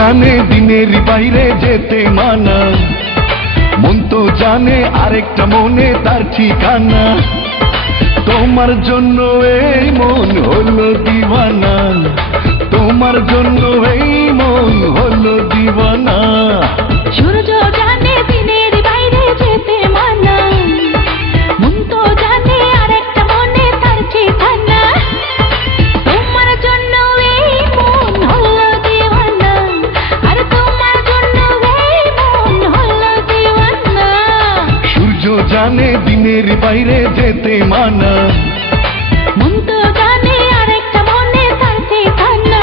জানে দিনের বাইরে যেতে মানা, মন তো জানে আরেকটা মনে তার ঠিকানা। তোমার জন্য এই মন হলো দিওয়ানা, তোমার জন্য এই মন হলো দিওয়ানা। সূর্য জানে দিনের বাইরে যেতে মানা, মন তো জানে আরেকটা মনে তার ঠিকানা। তোমার জন্য এই মন হলো দিওয়ানা, আর তোমার জন্য এই মন হলো দিওয়ানা। সূর্য জানে দিনের বাইরে যেতে মানা, মন তো জানে আরেকটা মনে তার ঠিকানা।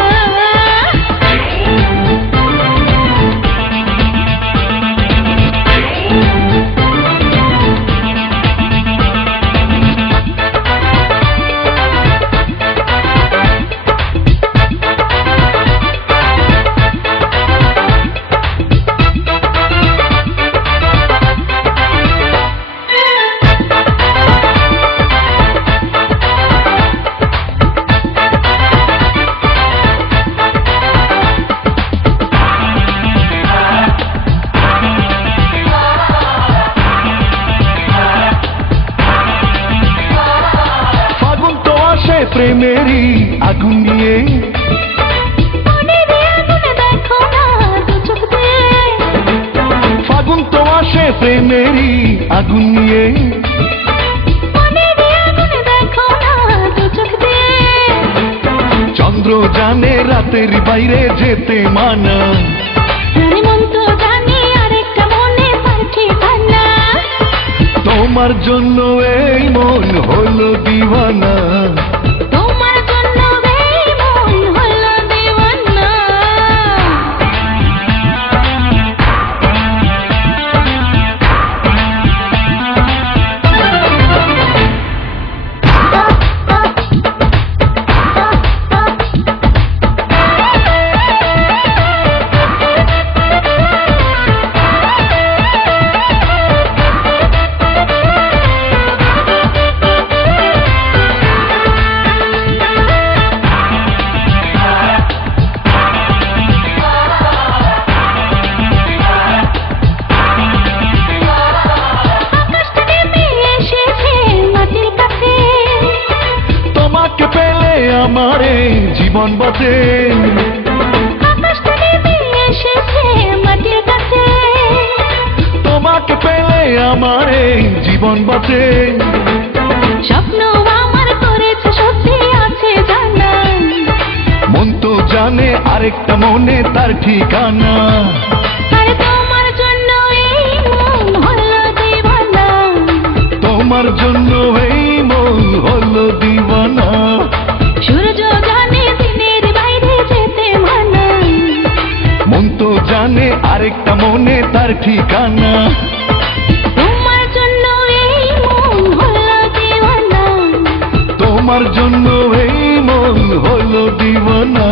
প্রেমেরই আগুন নিয়ে, ফাগুন তো আসে প্রেমেরই আগুন নিয়ে। চন্দ্র জানে রাতের বাইরে যেতে মানা, মন তো জানে আরেকটা মনে তার ঠিকানা। তোমার জন্য এই মন হলো দিওয়ানা, তোমার জন্য এই মন হলো দিওয়ানা। আমারে জীবন বাঁচে, মাটির কাছে তোমাকে পেলে আমারে জীবন বাঁচে। স্বপ্ন আমার করেছে সত্যি আছে জানা, মন তো জানে আরেকটা মনে তার ঠিকানা। আর তোমার জন্য এই মন হলো দিওয়ানা, তোমার জন্য এই মন হলো দিওয়ানা। সূর্য জানে দিনের বাইরে যেতে মানা, মন তো জানে আরেকটা মনে তার ঠিকানা। তোমার জন্য এই মন হলো দিওয়ানা, তোমার জন্য এই মন হলো দিওয়ানা।